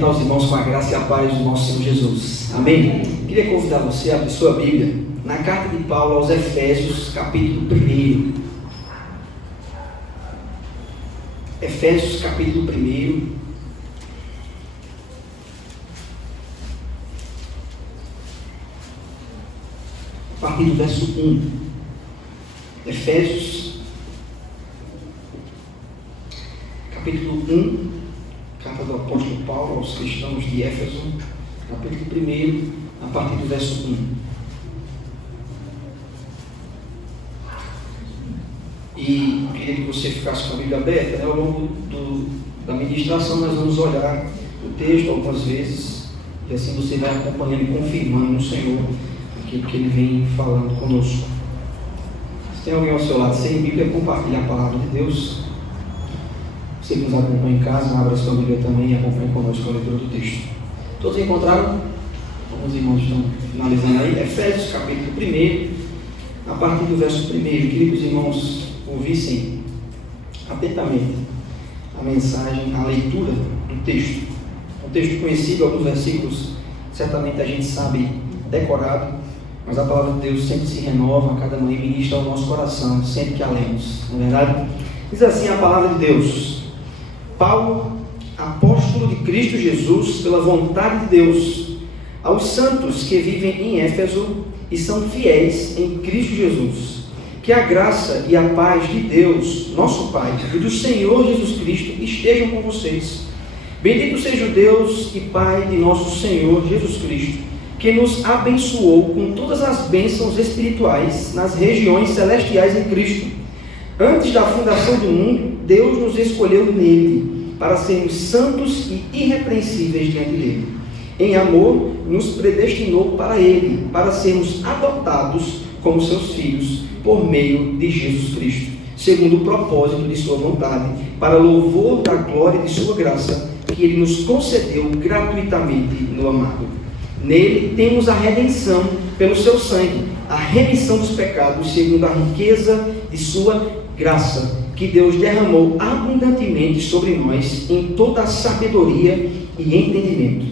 Cumprimento aos irmãos com a graça e a paz do nosso Senhor Jesus. Amém? Queria convidar você a abrir sua Bíblia na carta de Paulo aos Efésios, capítulo 1. Efésios, capítulo 1. A partir do verso 1. Efésios, capítulo 1. Carta do apóstolo Paulo aos cristãos de Éfeso, capítulo 1, a partir do verso 1. E eu queria que você ficasse com a Bíblia aberta, ao longo da ministração nós vamos olhar o texto algumas vezes, e assim você vai acompanhando e confirmando no Senhor aquilo que Ele vem falando conosco. Se tem alguém ao seu lado sem Bíblia, compartilhe a palavra de Deus. Você que nos acompanha em casa, abra sua Bíblia também e acompanhe conosco a leitura do texto. Todos encontraram? Alguns irmãos estão finalizando aí. Efésios, capítulo 1, a partir do verso 1. Queria que os irmãos ouvissem atentamente a mensagem, a leitura do texto. Um texto conhecido, alguns versículos certamente a gente sabe decorado, mas a palavra de Deus sempre se renova a cada manhã e ministra ao nosso coração, sempre que a lemos. Não é verdade? Diz assim a palavra de Deus: Paulo, apóstolo de Cristo Jesus, pela vontade de Deus, aos santos que vivem em Éfeso e são fiéis em Cristo Jesus, que a graça e a paz de Deus, nosso Pai, e do Senhor Jesus Cristo estejam com vocês. Bendito seja o Deus e Pai de nosso Senhor Jesus Cristo, que nos abençoou com todas as bênçãos espirituais nas regiões celestiais em Cristo. Antes da fundação do mundo, Deus nos escolheu nele, para sermos santos e irrepreensíveis diante dele. Em amor, nos predestinou para ele, para sermos adotados como seus filhos, por meio de Jesus Cristo, segundo o propósito de sua vontade, para louvor da glória de sua graça, que ele nos concedeu gratuitamente no amado. Nele temos a redenção pelo seu sangue, a remissão dos pecados, segundo a riqueza de sua graça, que Deus derramou abundantemente sobre nós em toda a sabedoria e entendimento.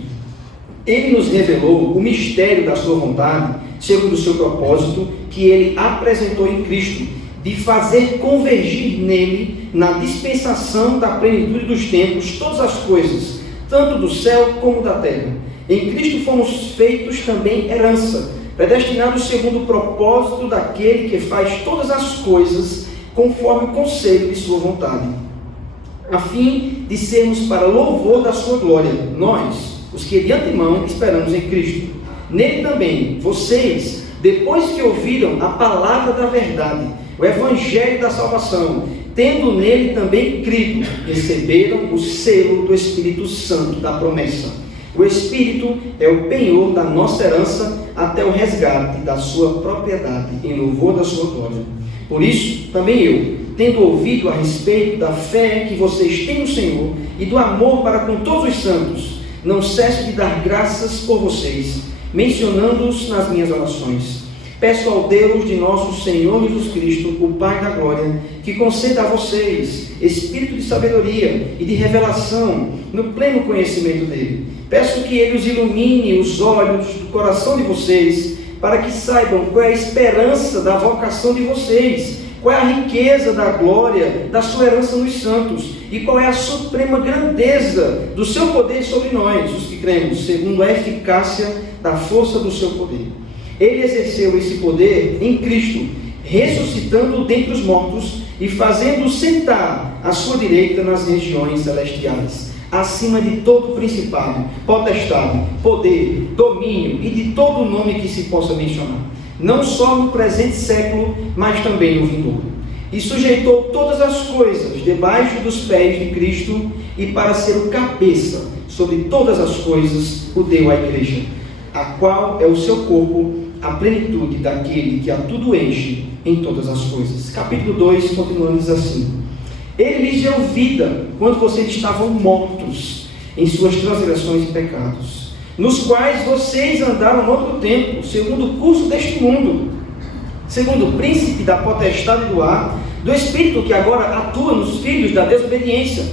Ele nos revelou o mistério da sua vontade, segundo o seu propósito, que ele apresentou em Cristo, de fazer convergir nele, na dispensação da plenitude dos tempos, todas as coisas, tanto do céu como da terra. Em Cristo fomos feitos também herança, predestinados segundo o propósito daquele que faz todas as coisas conforme o conselho de sua vontade, a fim de sermos para louvor da sua glória, nós, os que de antemão esperamos em Cristo. Nele também, vocês, depois que ouviram a palavra da verdade, o evangelho da salvação, tendo nele também crido, receberam o selo do Espírito Santo da promessa. O Espírito é o penhor da nossa herança até o resgate da sua propriedade, em louvor da sua glória. Por isso, também eu, tendo ouvido a respeito da fé que vocês têm no Senhor e do amor para com todos os santos, não cesso de dar graças por vocês, mencionando-os nas minhas orações. Peço ao Deus de nosso Senhor Jesus Cristo, o Pai da glória, que conceda a vocês espírito de sabedoria e de revelação no pleno conhecimento dele. Peço que ele os ilumine os olhos do coração de vocês, para que saibam qual é a esperança da vocação de vocês, qual é a riqueza da glória da sua herança nos santos, e qual é a suprema grandeza do seu poder sobre nós, os que cremos, segundo a eficácia da força do seu poder. Ele exerceu esse poder em Cristo, ressuscitando-o dentre os mortos e fazendo-o sentar à sua direita nas regiões celestiais, acima de todo principado, potestade, poder, domínio e de todo nome que se possa mencionar, não só no presente século, mas também no vindouro. E sujeitou todas as coisas debaixo dos pés de Cristo, e para ser o cabeça sobre todas as coisas, o deu à igreja, a qual é o seu corpo, a plenitude daquele que a tudo enche em todas as coisas. Capítulo 2, continuando, diz assim: Ele lhes deu vida quando vocês estavam mortos em suas transgressões e pecados, nos quais vocês andaram no outro tempo, segundo o curso deste mundo, segundo o príncipe da potestade do ar, do espírito que agora atua nos filhos da desobediência,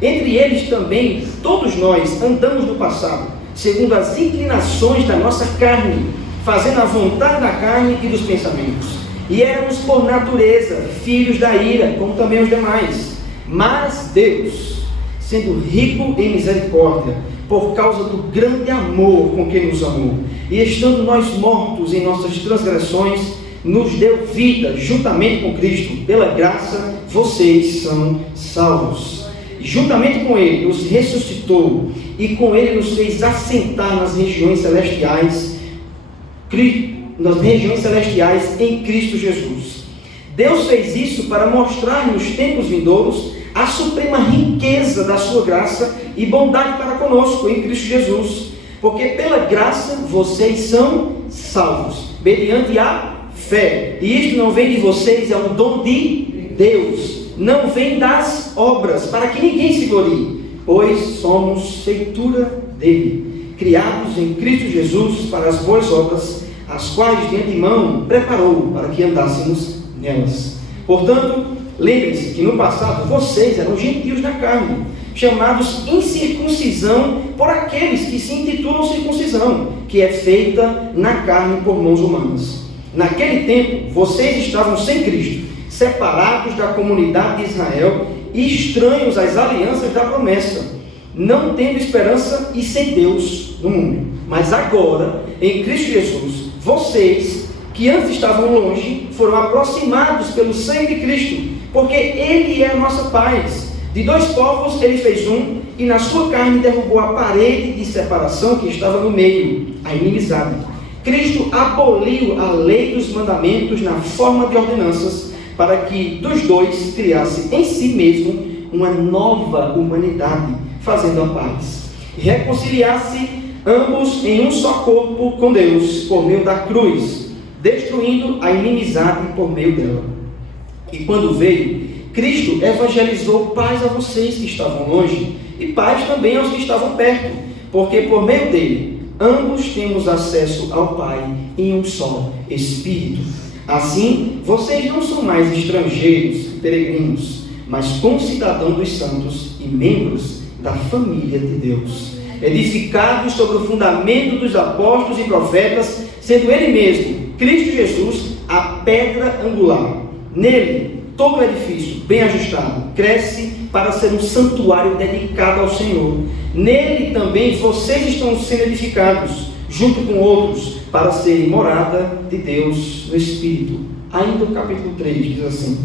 Entre eles também, todos nós andamos no passado, segundo as inclinações da nossa carne, fazendo a vontade da carne e dos pensamentos. E éramos por natureza filhos da ira, como também os demais. Mas Deus, sendo rico em misericórdia, por causa do grande amor com que nos amou, e estando nós mortos em nossas transgressões, nos deu vida juntamente com Cristo. Pela graça vocês são salvos. Juntamente com Ele nos ressuscitou, e com Ele nos fez assentar nas regiões celestiais em Cristo Jesus. Deus fez isso para mostrar nos tempos vindouros a suprema riqueza da sua graça e bondade para conosco em Cristo Jesus, porque pela graça vocês são salvos, mediante a fé, e isto não vem de vocês, é um dom de Deus, não vem das obras, para que ninguém se glorie, pois somos feitura dele, criados em Cristo Jesus para as boas obras, as quais de antemão preparou para que andássemos nelas. Portanto, lembrem-se que no passado vocês eram gentios da carne, chamados incircuncisão por aqueles que se intitulam circuncisão, que é feita na carne por mãos humanas. Naquele tempo, vocês estavam sem Cristo, separados da comunidade de Israel e estranhos às alianças da promessa, não tendo esperança e sem Deus no mundo. Mas agora, em Cristo Jesus, vocês, que antes estavam longe, foram aproximados pelo sangue de Cristo, porque Ele é a nossa paz. De dois povos Ele fez um, e na sua carne derrubou a parede de separação que estava no meio, a inimizade. Cristo aboliu a lei dos mandamentos na forma de ordenanças, para que dos dois criasse em si mesmo uma nova humanidade, fazendo a paz, e reconciliasse ambos em um só corpo com Deus, por meio da cruz, destruindo a inimizade por meio dela. E quando veio, Cristo evangelizou paz a vocês que estavam longe, e paz também aos que estavam perto, porque por meio dele, ambos temos acesso ao Pai em um só Espírito. Assim, vocês não são mais estrangeiros, peregrinos, mas concidadãos dos santos e membros da família de Deus, edificados sobre o fundamento dos apóstolos e profetas, sendo Ele mesmo, Cristo Jesus, a pedra angular. Nele, todo o edifício, bem ajustado, cresce para ser um santuário dedicado ao Senhor. Nele também vocês estão sendo edificados, junto com outros, para serem morada de Deus no Espírito. Ainda o capítulo 3 diz assim: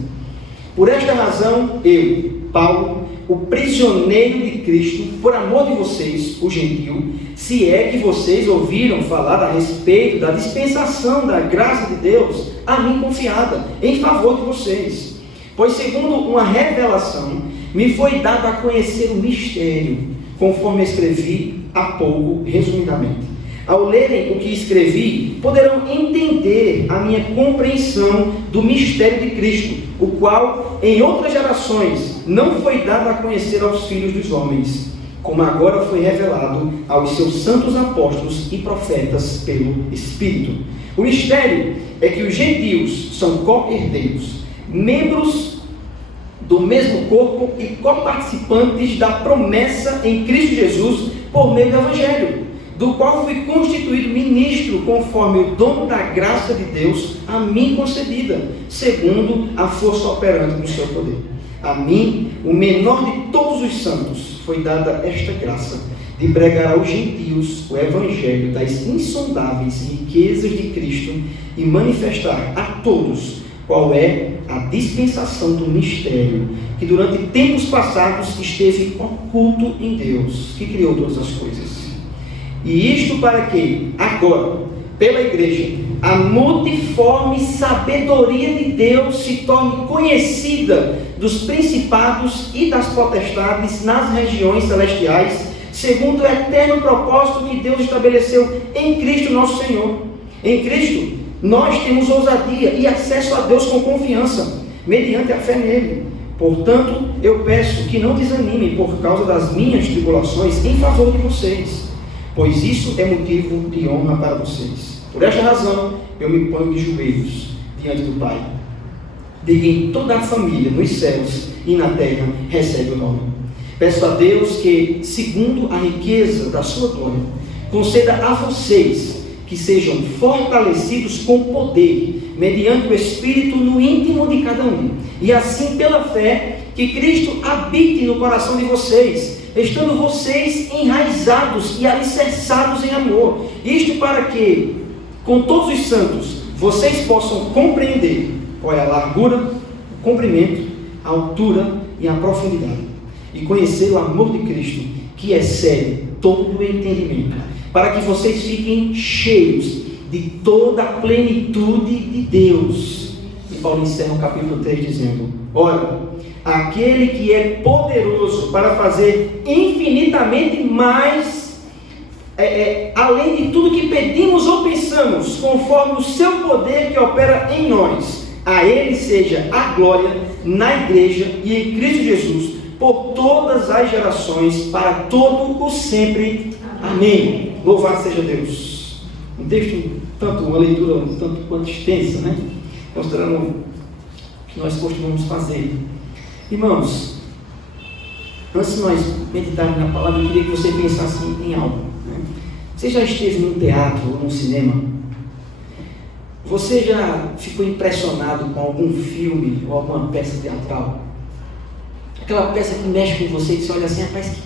por esta razão, eu, Paulo, o prisioneiro de Cristo, por amor de vocês, o gentio, se é que vocês ouviram falar a respeito da dispensação da graça de Deus, a mim confiada, em favor de vocês. Pois segundo uma revelação, me foi dado a conhecer o mistério, conforme escrevi há pouco, resumidamente. Ao lerem o que escrevi, poderão entender a minha compreensão do mistério de Cristo, o qual, em outras gerações, não foi dado a conhecer aos filhos dos homens, como agora foi revelado aos seus santos apóstolos e profetas pelo Espírito. O mistério é que os gentios são co-herdeiros, membros do mesmo corpo e coparticipantes da promessa em Cristo Jesus por meio do Evangelho, do qual fui constituído ministro conforme o dom da graça de Deus a mim concedida, segundo a força operante do seu poder. A mim, o menor de todos os santos, foi dada esta graça de pregar aos gentios o Evangelho das insondáveis riquezas de Cristo e manifestar a todos qual é a dispensação do mistério que durante tempos passados esteve oculto em Deus, que criou todas as coisas. E isto para que, agora, pela igreja, a multiforme sabedoria de Deus se torne conhecida dos principados e das potestades nas regiões celestiais, segundo o eterno propósito que Deus estabeleceu em Cristo nosso Senhor. Em Cristo, nós temos ousadia e acesso a Deus com confiança, mediante a fé nele. Portanto, eu peço que não desanimem por causa das minhas tribulações em favor de vocês, pois isso é motivo de honra para vocês. Por esta razão, eu me ponho de joelhos diante do Pai, de quem toda a família nos céus e na terra recebe o nome, Peço a Deus que, segundo a riqueza da sua glória, conceda a vocês que sejam fortalecidos com poder, mediante o Espírito no íntimo de cada um, e assim pela fé, que Cristo habite no coração de vocês, estando vocês enraizados e alicerçados em amor. Isto para que, com todos os santos, vocês possam compreender qual é a largura, o comprimento, a altura e a profundidade, e conhecer o amor de Cristo, que excede todo o entendimento, para que vocês fiquem cheios de toda a plenitude de Deus. E Paulo encerra o capítulo 3 dizendo: ora, aquele que é poderoso para fazer infinitamente mais, além de tudo que pedimos ou pensamos, conforme o seu poder que opera em nós, a Ele seja a glória na igreja e em Cristo Jesus, por todas as gerações, para todo o sempre. Amém. Louvado seja Deus. Um texto, uma leitura um tanto quanto extensa, né? Mostrando o que nós costumamos fazer. Irmãos, antes de nós meditarmos na palavra, eu queria que você pensasse em algo, né? Você já esteve num teatro ou num cinema? Você já ficou impressionado com algum filme ou alguma peça teatral? Aquela peça que mexe com você e você olha assim, rapaz,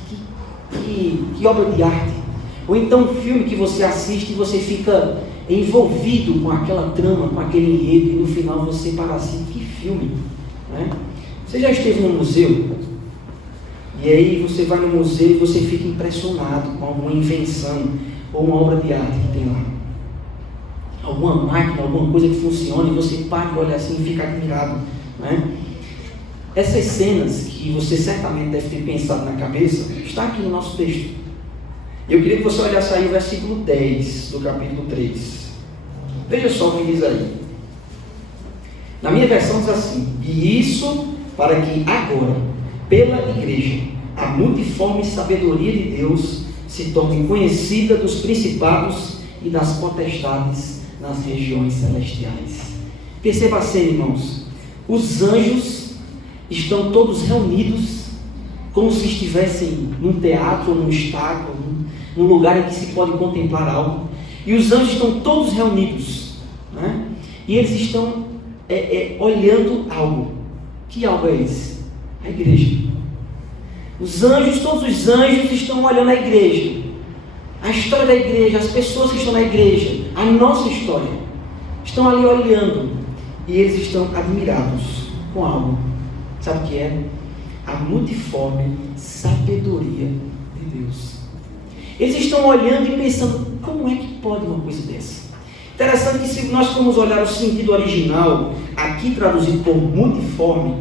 que obra de arte. Ou então um filme que você assiste e você fica envolvido com aquela trama, com aquele enredo, e no final você para assim, que filme, né? Você já esteve no museu? E aí você vai no museu e você fica impressionado com alguma invenção ou uma obra de arte que tem lá. Alguma máquina, alguma coisa que funciona, e você para e olha assim e fica admirado, né? Essas cenas que você certamente deve ter pensado na cabeça, está aqui no nosso texto. Eu queria que você olhasse aí o versículo 10 do capítulo 3. Veja só o que diz aí. Na minha versão diz assim: e isso para que agora, pela igreja, a multiforme sabedoria de Deus se torne conhecida dos principados e das potestades nas regiões celestiais. Perceba assim, irmãos, os anjos estão todos reunidos, como se estivessem num teatro, ou num estádio, num lugar em que se pode contemplar algo, e os anjos estão todos reunidos, né? E eles estão olhando algo. Que algo é esse? A igreja. Os anjos, todos os anjos estão olhando a igreja, a história da igreja, as pessoas que estão na igreja, a nossa história, estão ali olhando, e eles estão admirados com algo. Sabe o que é? A multiforme sabedoria de Deus. Eles estão olhando e pensando, como é que pode uma coisa dessa? Interessante que, se nós formos olhar o sentido original, aqui traduzido por multiforme,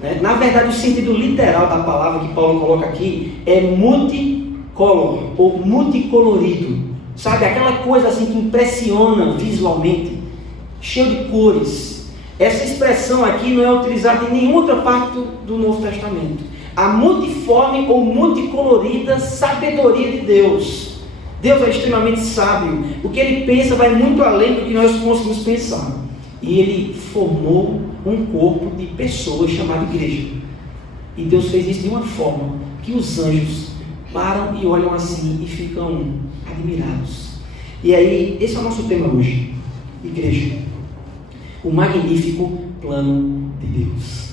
né, na verdade o sentido literal da palavra que Paulo coloca aqui é multicolor, ou multicolorido. Sabe, aquela coisa assim que impressiona visualmente, cheio de cores. Essa expressão aqui não é utilizada em nenhuma outra parte do Novo Testamento. A multiforme ou multicolorida sabedoria de Deus. Deus é extremamente sábio. O que Ele pensa vai muito além do que nós conseguimos pensar. E Ele formou um corpo de pessoas chamado igreja. E Deus fez isso de uma forma que os anjos param e olham assim e ficam admirados. E aí, esse é o nosso tema hoje. Igreja. O magnífico plano de Deus.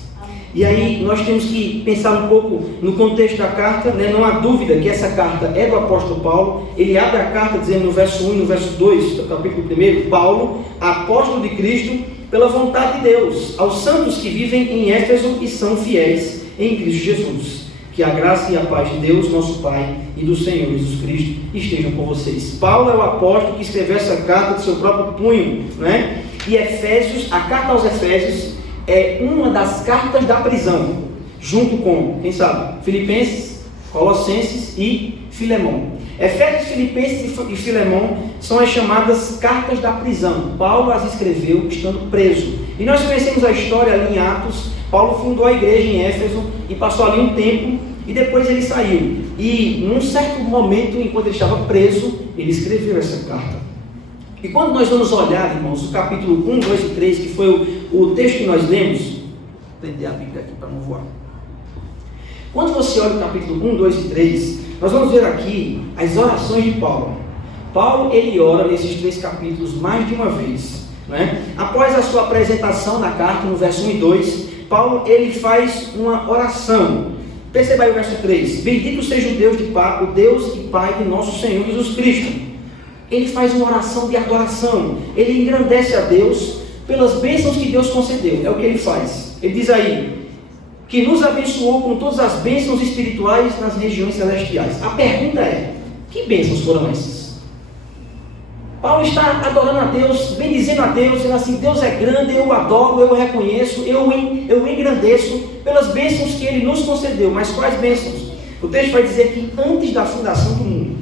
E aí nós temos que pensar um pouco no contexto da carta, né? Não há dúvida que essa carta é do apóstolo Paulo. Ele abre a carta dizendo no verso 1 e no verso 2 do capítulo 1, Paulo, apóstolo de Cristo, pela vontade de Deus, aos santos que vivem em Éfeso e são fiéis em Cristo Jesus. Que a graça e a paz de Deus, nosso Pai, e do Senhor Jesus Cristo estejam com vocês. Paulo é o apóstolo que escreveu essa carta de seu próprio punho, né? E Efésios, a carta aos Efésios, é uma das cartas da prisão, junto com, quem sabe, Filipenses, Colossenses e Filemão. Efésios, Filipenses e Filemão são as chamadas cartas da prisão. Paulo as escreveu estando preso. E nós conhecemos a história ali em Atos. Paulo fundou a igreja em Éfeso e passou ali um tempo e depois ele saiu. E num certo momento, enquanto ele estava preso, ele escreveu essa carta. E quando nós vamos olhar, irmãos, o capítulo 1, 2 e 3, que foi o texto que nós lemos, vou prender a Bíblia aqui para não voar. Quando você olha o capítulo 1, 2 e 3, nós vamos ver aqui as orações de Paulo. Paulo, ele ora nesses 3 capítulos mais de uma vez, né? Após a sua apresentação na carta, no verso 1 e 2, Paulo, ele faz uma oração. Perceba aí o verso 3. Bendito seja o Deus e Pai de nosso Senhor Jesus Cristo. Ele faz uma oração de adoração. Ele engrandece a Deus pelas bênçãos que Deus concedeu. É o que ele faz. Ele diz aí, que nos abençoou com todas as bênçãos espirituais nas regiões celestiais. A pergunta é, que bênçãos foram essas? Paulo está adorando a Deus, bendizendo a Deus, dizendo assim, Deus é grande, eu o adoro, eu o reconheço, eu o engrandeço pelas bênçãos que Ele nos concedeu. Mas quais bênçãos? O texto vai dizer que antes da fundação do mundo,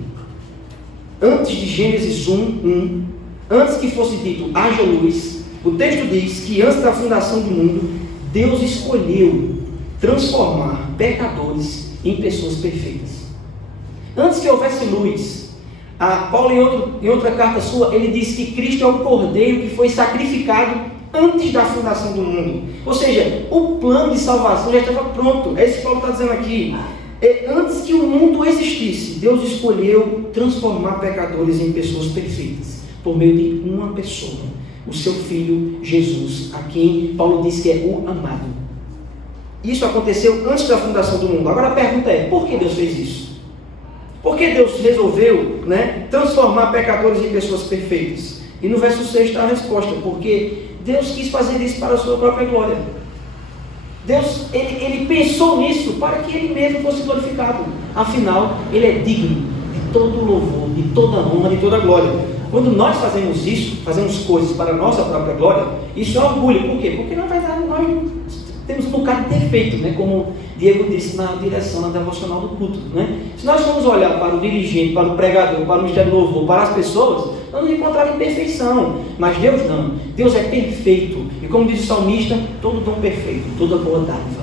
antes de Gênesis 1, antes que fosse dito, haja luz, o texto diz que antes da fundação do mundo, Deus escolheu transformar pecadores em pessoas perfeitas. Antes que houvesse luz, Paulo, em outra carta sua, ele diz que Cristo é o Cordeiro que foi sacrificado antes da fundação do mundo. Ou seja, o plano de salvação já estava pronto. É isso que Paulo está dizendo aqui. Antes que o mundo existisse, Deus escolheu transformar pecadores em pessoas perfeitas, por meio de uma pessoa, o seu Filho Jesus, a quem Paulo diz que é o amado. Isso aconteceu antes da fundação do mundo. Agora a pergunta é, por que Deus fez isso? Por que Deus resolveu, transformar pecadores em pessoas perfeitas? E no verso 6 está a resposta, porque Deus quis fazer isso para a sua própria glória. Deus, ele pensou nisso para que Ele mesmo fosse glorificado. Afinal, Ele é digno de todo louvor, de toda honra, de toda glória. Quando nós fazemos isso, fazemos coisas para a nossa própria glória, isso é orgulho. Por quê? Porque na verdade nós temos um bocado de defeito, como Diego disse na direção, na devocional do culto. Se nós formos olhar para o dirigente, para o pregador, para o ministério do louvor, para as pessoas, nós vamos encontrar imperfeição. Mas Deus não. Deus é perfeito. E como diz o salmista, todo dom perfeito, toda boa dádiva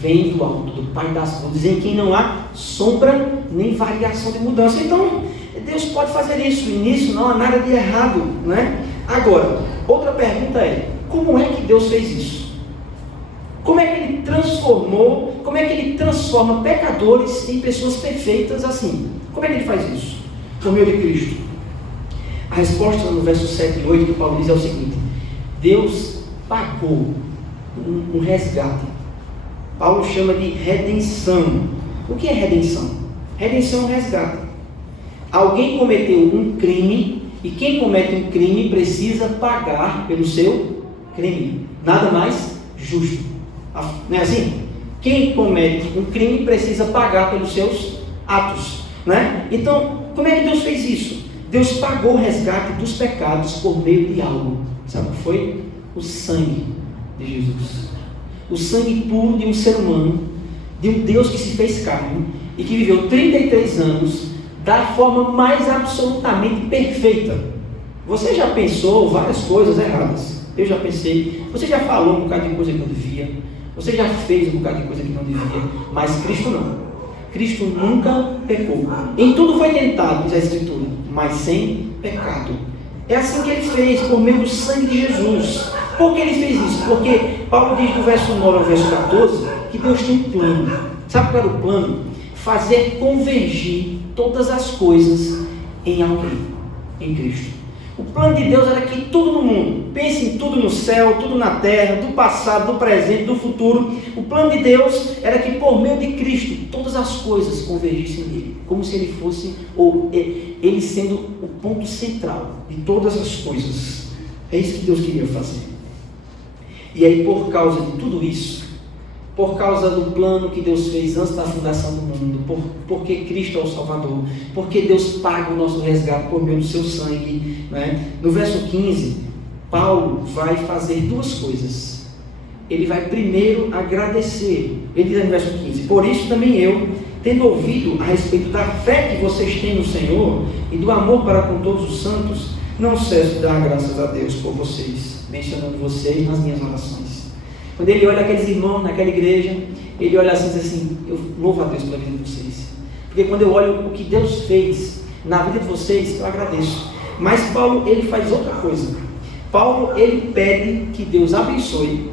vem do alto, do Pai das luzes, em quem não há sombra nem variação de mudança. Então, Deus pode fazer isso. E nisso não há nada de errado. Agora, outra pergunta é, como é que Deus fez isso? Como é que Ele transformou, como é que Ele transforma pecadores em pessoas perfeitas assim? Como é que Ele faz isso? Por meio de Cristo. A resposta no verso 7 e 8 que Paulo diz é o seguinte: Deus pagou um resgate. Paulo chama de redenção. O que é redenção? Redenção é um resgate. Alguém cometeu um crime e quem comete um crime precisa pagar pelo seu crime. Nada mais justo. Não é assim? Quem comete um crime precisa pagar pelos seus atos. Então, como é que Deus fez isso? Deus pagou o resgate dos pecados por meio de algo. Sabe o que foi? O sangue de Jesus. O sangue puro de um ser humano, de um Deus que se fez carne e que viveu 33 anos da forma mais absolutamente perfeita. Você já pensou várias coisas erradas? Eu já pensei. Você já falou um bocado de coisa que não devia. Você já fez um bocado de coisa que não devia. Mas Cristo não. Cristo nunca pecou. Em tudo foi tentado, diz a Escritura, mas sem pecado. É assim que Ele fez, por meio do sangue de Jesus. Por que Ele fez isso? Porque Paulo diz do verso 9 ao verso 14 que Deus tem um plano. Sabe qual era o plano? Fazer convergir todas as coisas em alguém, em Cristo. O plano de Deus era que tudo no mundo, pense em tudo no céu, tudo na terra, do passado, do presente, do futuro. O plano de Deus era que por meio de Cristo, todas as coisas convergissem nele, como se Ele fosse, ou Ele sendo o ponto central de todas as coisas. É isso que Deus queria fazer. E aí, por causa de tudo isso, por causa do plano que Deus fez antes da fundação do mundo, porque Cristo é o Salvador, porque Deus paga o nosso resgate por meio do seu sangue, No verso 15, Paulo vai fazer duas coisas. Ele vai primeiro agradecer. Ele diz no verso 15: por isso também eu, tendo ouvido a respeito da fé que vocês têm no Senhor e do amor para com todos os santos, não cesso de dar graças a Deus por vocês, mencionando vocês nas minhas orações. Quando ele olha aqueles irmãos naquela igreja, ele olha assim e diz assim: eu louvo a Deus pela vida de vocês. Porque quando eu olho o que Deus fez na vida de vocês, eu agradeço. Mas Paulo, ele faz outra coisa. Paulo, ele pede que Deus abençoe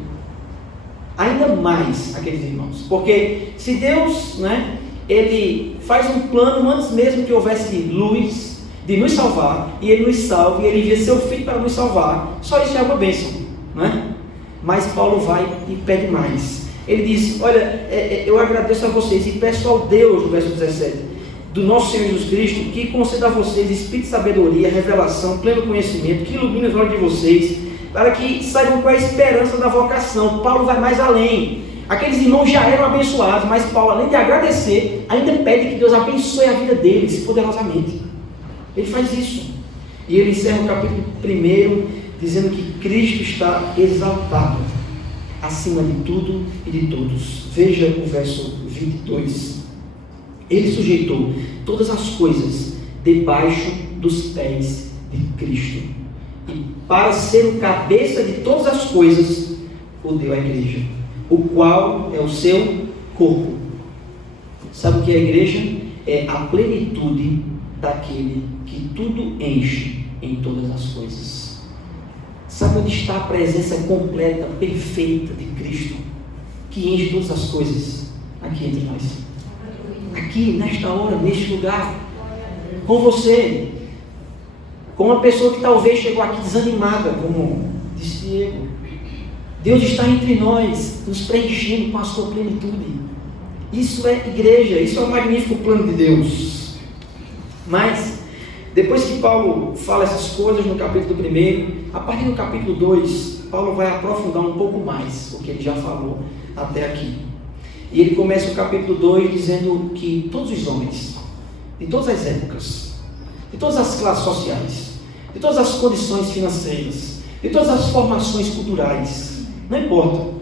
ainda mais aqueles irmãos. Porque se Deus, né, Ele faz um plano antes mesmo que houvesse luz, de nos salvar, e Ele nos salva, e Ele envia seu Filho para nos salvar, só isso é uma bênção, né? Mas Paulo vai e pede mais. Ele diz, olha, eu agradeço a vocês, e peço ao Deus, no verso 17, do nosso Senhor Jesus Cristo, que conceda a vocês espírito de sabedoria, revelação, pleno conhecimento, que ilumine os olhos de vocês, para que saibam qual é a esperança da vocação. Paulo vai mais além. Aqueles irmãos já eram abençoados, mas Paulo, além de agradecer, ainda pede que Deus abençoe a vida deles poderosamente. Ele faz isso. E ele encerra o capítulo 1 dizendo que Cristo está exaltado acima de tudo e de todos. Veja o verso 22. Ele sujeitou todas as coisas debaixo dos pés de Cristo. E para ser o cabeça de todas as coisas, o deu à igreja, o qual é o seu corpo. Sabe o que é a igreja? É a plenitude daquele que tudo enche em todas as coisas. Sabe onde está a presença completa, perfeita de Cristo, que enche todas as coisas? Aqui entre nós. Aqui, nesta hora, neste lugar, com você, com uma pessoa que talvez chegou aqui desanimada, como disse Diego. Deus está entre nós, nos preenchendo com a sua plenitude. Isso é igreja, isso é um magnífico plano de Deus. Mas, depois que Paulo fala essas coisas no capítulo 1, a partir do capítulo 2, Paulo vai aprofundar um pouco mais o que ele já falou até aqui. E ele começa o capítulo 2 dizendo que todos os homens, de todas as épocas, de todas as classes sociais, de todas as condições financeiras, de todas as formações culturais, não importa,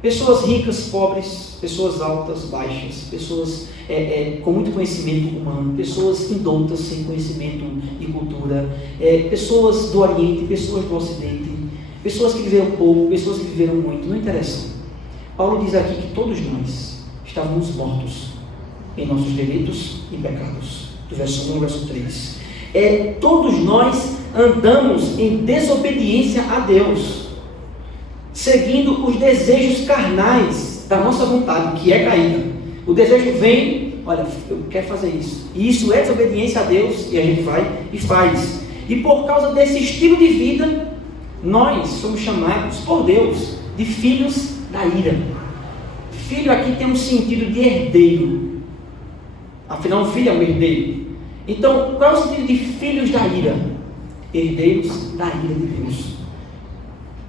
pessoas ricas, pobres, pessoas altas, baixas, pessoas com muito conhecimento humano, pessoas indoutas, sem conhecimento e cultura, pessoas do Oriente, pessoas do Ocidente, pessoas que viveram pouco, pessoas que viveram muito, não interessa. Paulo diz aqui que todos nós estávamos mortos em nossos delitos e pecados, do verso 1 ao verso 3. Todos nós andamos em desobediência a Deus, seguindo os desejos carnais da nossa vontade, que é caída. O desejo vem, olha, eu quero fazer isso, e isso é desobediência a Deus, e a gente vai e faz. E por causa desse estilo de vida, nós somos chamados por Deus de filhos da ira. Filho aqui tem um sentido de herdeiro, afinal um filho é um herdeiro. Então, qual é o sentido de filhos da ira? Herdeiros da ira de Deus.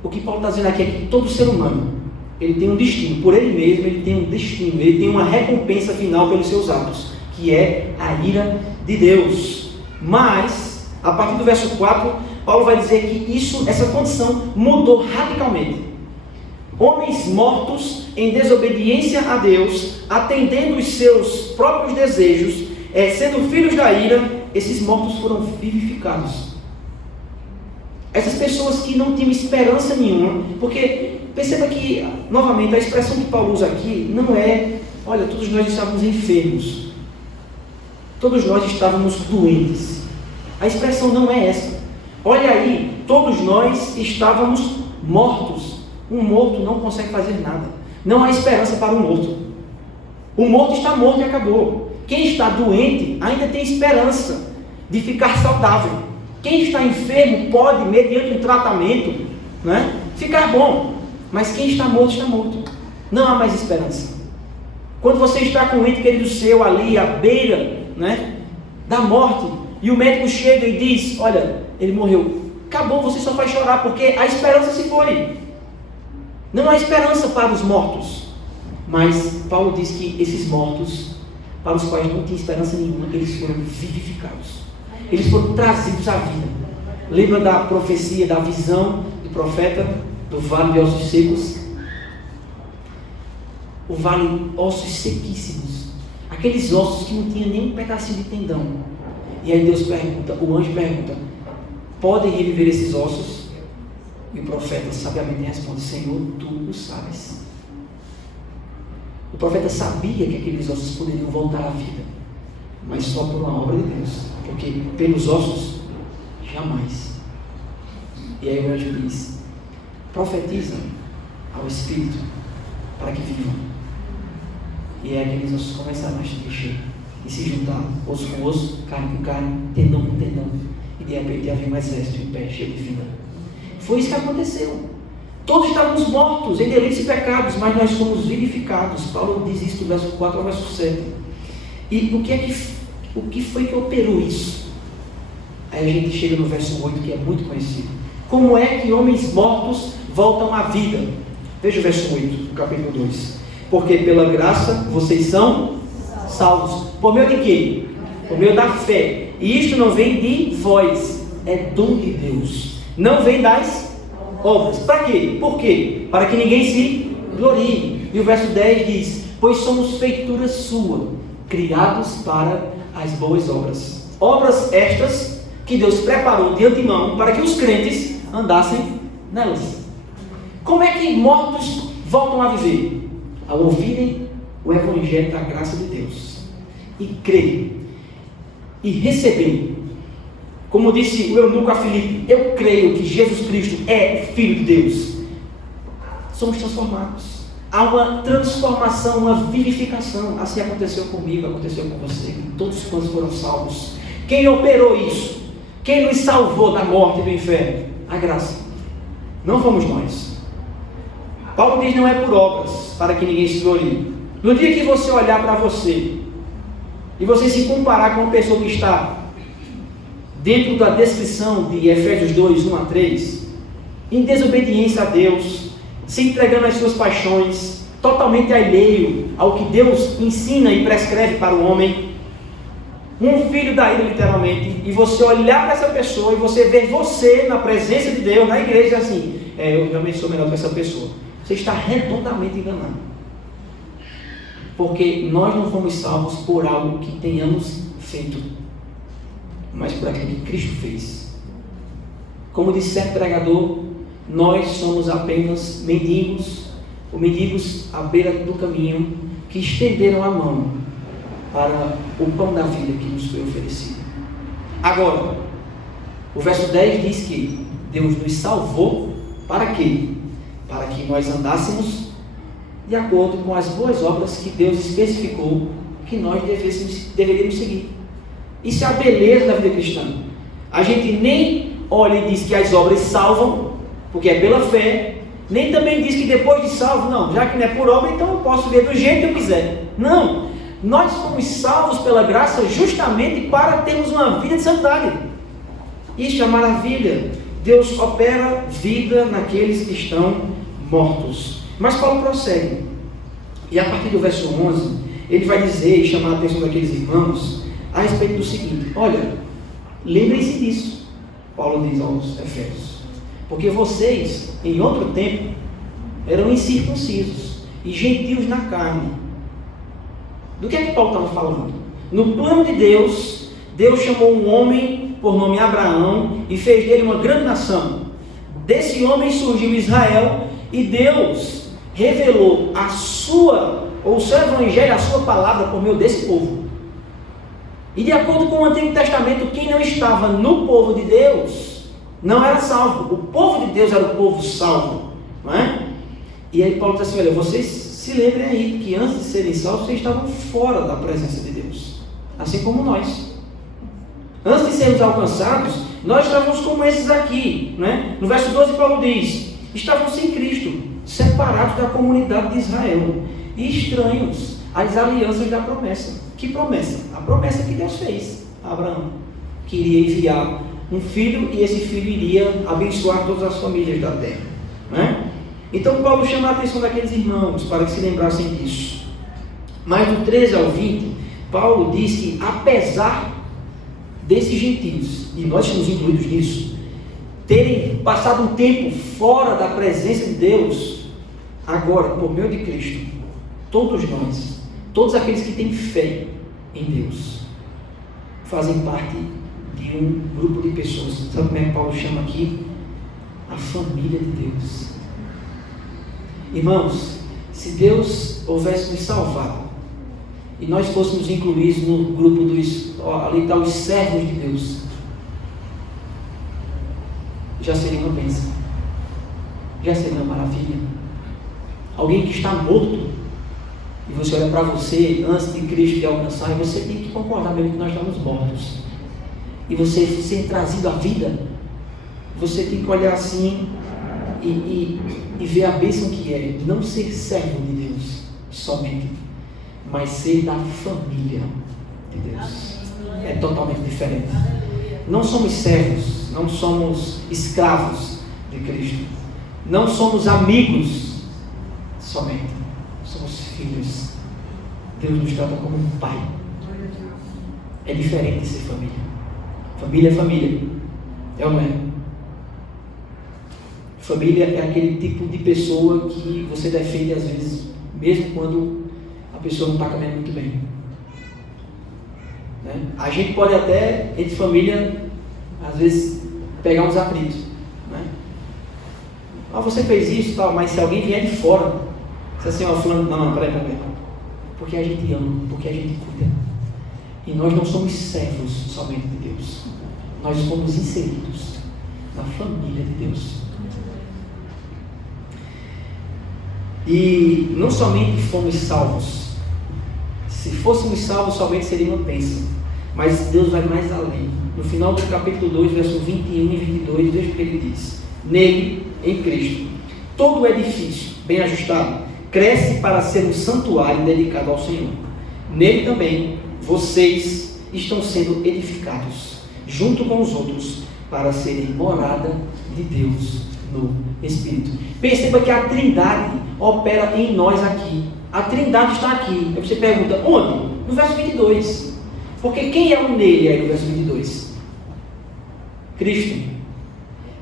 O que Paulo está dizendo aqui é que todo ser humano, ele tem um destino, por ele mesmo ele tem um destino, ele tem uma recompensa final pelos seus atos, que é a ira de Deus. Mas, a partir do verso 4, Paulo vai dizer que essa condição mudou radicalmente. Homens mortos em desobediência a Deus, atendendo os seus próprios desejos, sendo filhos da ira, esses mortos foram vivificados. Essas pessoas que não tinham esperança nenhuma, porque perceba que, novamente, a expressão que Paulo usa aqui não é, olha, todos nós estávamos enfermos, todos nós estávamos doentes. A expressão não é essa. Olha aí, todos nós estávamos mortos. Um morto não consegue fazer nada. Não há esperança para um morto. O morto está morto e acabou. Quem está doente ainda tem esperança de ficar saudável. Quem está enfermo pode, mediante um tratamento, né, ficar bom. Mas quem está morto, está morto. Não há mais esperança. Quando você está com um ente querido seu ali, à beira, né, da morte, e o médico chega e diz, olha, ele morreu. Acabou, você só vai chorar, porque a esperança se foi. Não há esperança para os mortos. Mas Paulo diz que esses mortos, para os quais não tinha esperança nenhuma, eles foram vivificados. Eles foram trazidos à vida. Lembra da profecia, da visão do profeta do vale de ossos secos? O vale, ossos sequíssimos. Aqueles ossos que não tinham nem um pedacinho de tendão. E aí Deus pergunta, o anjo pergunta, podem reviver esses ossos? E o profeta sabiamente responde, Senhor, tu o sabes. O profeta sabia que aqueles ossos poderiam voltar à vida, mas só por uma obra de Deus, porque pelos ossos, jamais. E aí o anjo diz, profetiza ao Espírito para que vivam. E é que eles começaram a se mexer e se juntar, osso com osso, carne com carne, tendão com tendão. E de repente havia um exército em pé, cheio de vida. Foi isso que aconteceu. Todos estávamos mortos em delitos e pecados, mas nós fomos vivificados. Paulo diz isso do verso 4 ao verso 7. E o que foi que operou isso? Aí a gente chega no verso 8, que é muito conhecido. Como é que homens mortos voltam à vida? Veja o verso 8, do capítulo 2. Porque pela graça vocês são salvos. Por meio de quê? Por meio da fé. E isto não vem de vós, é dom de Deus. Não vem das obras. Para quê? Por quê? Para que ninguém se glorie. E o verso 10 diz: pois somos feitura sua, criados para as boas obras. Obras estas que Deus preparou de antemão para que os crentes andassem nelas. Como é que mortos voltam a viver? Ao ouvirem o Evangelho da graça de Deus e crerem e receberem. Como disse o eunuco a Filipe: eu creio que Jesus Cristo é Filho de Deus. Somos transformados. Há uma transformação, uma vivificação. Assim aconteceu comigo, aconteceu com você. Todos quantos foram salvos. Quem operou isso? Quem nos salvou da morte e do inferno? A graça. Não fomos nós. Paulo diz: não é por obras, para que ninguém se glorie. No dia que você olhar para você e você se comparar com uma pessoa que está dentro da descrição de Efésios 2, 1 a 3, em desobediência a Deus, se entregando às suas paixões, totalmente alheio ao que Deus ensina e prescreve para o homem, um filho da ira literalmente, e você olhar para essa pessoa e você ver você na presença de Deus, na igreja, assim, eu realmente sou melhor que essa pessoa. Você está redondamente enganado. Porque nós não fomos salvos por algo que tenhamos feito, mas por aquilo que Cristo fez. Como disse certo pregador, nós somos apenas mendigos, ou mendigos à beira do caminho, que estenderam a mão para o pão da vida que nos foi oferecido. Agora, o verso 10 diz que Deus nos salvou para quê? Para que nós andássemos de acordo com as boas obras que Deus especificou que nós deveríamos seguir. Isso é a beleza da vida cristã. A gente nem olha e diz que as obras salvam, porque é pela fé, nem também diz que depois de salvo, não, já que não é por obra, então eu posso ver do jeito que eu quiser. Não, nós fomos salvos pela graça justamente para termos uma vida de santidade. Isso é maravilha. Deus opera vida naqueles que estão mortos. Mas Paulo prossegue, e a partir do verso 11, ele vai dizer e chamar a atenção daqueles irmãos a respeito do seguinte: olha, lembrem-se disso, Paulo diz aos Efésios, porque vocês, em outro tempo, eram incircuncisos e gentios na carne. Do que é que Paulo estava falando? No plano de Deus, Deus chamou um homem por nome Abraão e fez dele uma grande nação. Desse homem surgiu Israel, e Deus revelou o seu evangelho, a sua palavra por meio desse povo. E de acordo com o Antigo Testamento, quem não estava no povo de Deus não era salvo. O povo de Deus era o povo salvo, não é? E aí Paulo diz assim: olha, vocês se lembrem aí que antes de serem salvos, vocês estavam fora da presença de Deus, assim como nós. Antes de sermos alcançados, nós estávamos como esses aqui, né? No verso 12 Paulo diz: estavam sem Cristo, separados da comunidade de Israel e estranhos às alianças da promessa. Que promessa? A promessa que Deus fez a Abraão, que iria enviar um filho, e esse filho iria abençoar todas as famílias da terra, né? Então Paulo chama a atenção daqueles irmãos para que se lembrassem disso. Mas do 13 ao 20, Paulo diz que apesar desses gentios, e nós estamos incluídos nisso, terem passado um tempo fora da presença de Deus, agora, por meio de Cristo, todos nós, todos aqueles que têm fé em Deus, fazem parte de um grupo de pessoas. Sabe como é que Paulo chama aqui? A família de Deus. Irmãos, se Deus houvesse nos salvado e nós fôssemos incluídos no grupo dos, ali está os servos de Deus, já seria uma bênção, já seria uma maravilha. alguém que está morto, e você olha para você antes de Cristo te alcançar, e você tem que concordar mesmo que nós estamos mortos, e você ser trazido à vida, você tem que olhar assim e ver a bênção que é não ser servo de Deus somente, mas ser da família de Deus. É totalmente diferente. Não somos servos, não somos escravos de Cristo, não somos amigos somente, somos filhos. Deus nos trata como um pai. É diferente de ser família. Família é família, é ou não é? Família é aquele tipo de pessoa que você defende às vezes, mesmo quando a pessoa não está caminhando muito bem, né? A gente pode até, entre família, às vezes, pegar uns atritos, né? Ah, você fez isso e tal, mas se alguém vier de fora, se assim, ó, fulano, não, peraí, porque a gente ama, porque a gente cuida, e nós não somos servos somente de Deus, nós somos inseridos na família de Deus. E não somente fomos salvos, se fôssemos salvos somente seria uma bênção, mas Deus vai mais além. No final do capítulo 2, verso 21 e 22, veja o que ele diz: nele, em Cristo, todo o edifício bem ajustado cresce para ser um santuário dedicado ao Senhor. Nele também vocês estão sendo edificados junto com os outros para serem morada de Deus no Espírito. Perceba que a Trindade opera em nós aqui. A Trindade está aqui. Aí você pergunta, onde? No verso 22. Porque quem é o nele aí no verso 22? Cristo.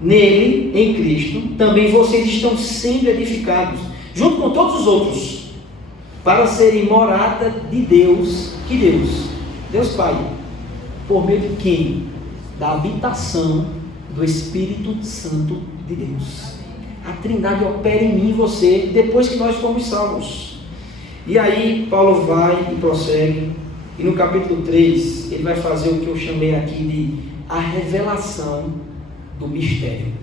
Nele, em Cristo, também vocês estão sendo edificados, junto com todos os outros, para serem morada de Deus. Que Deus? Deus Pai. Por meio de quem? Da habitação do Espírito Santo de Deus. A Trindade opera em mim e você, depois que nós fomos salvos. E aí, Paulo vai e prossegue, e no capítulo 3, ele vai fazer o que eu chamei aqui de a revelação do mistério.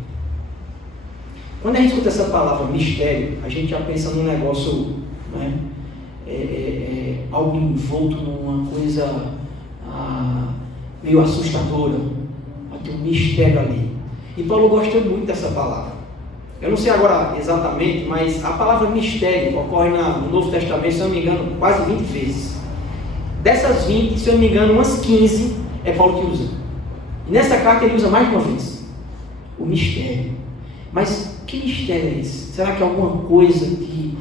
Quando a gente escuta essa palavra mistério, a gente já pensa num negócio, né, algo envolto numa coisa meio assustadora. Tem um mistério ali. E Paulo gosta muito dessa palavra. Eu não sei agora exatamente, mas a palavra mistério ocorre no Novo Testamento, se eu não me engano, quase 20 vezes. Dessas 20, se eu não me engano, umas 15 é Paulo que usa. E nessa carta ele usa mais de uma vez. O mistério. Mas que mistério é esse? Será que é alguma coisa que,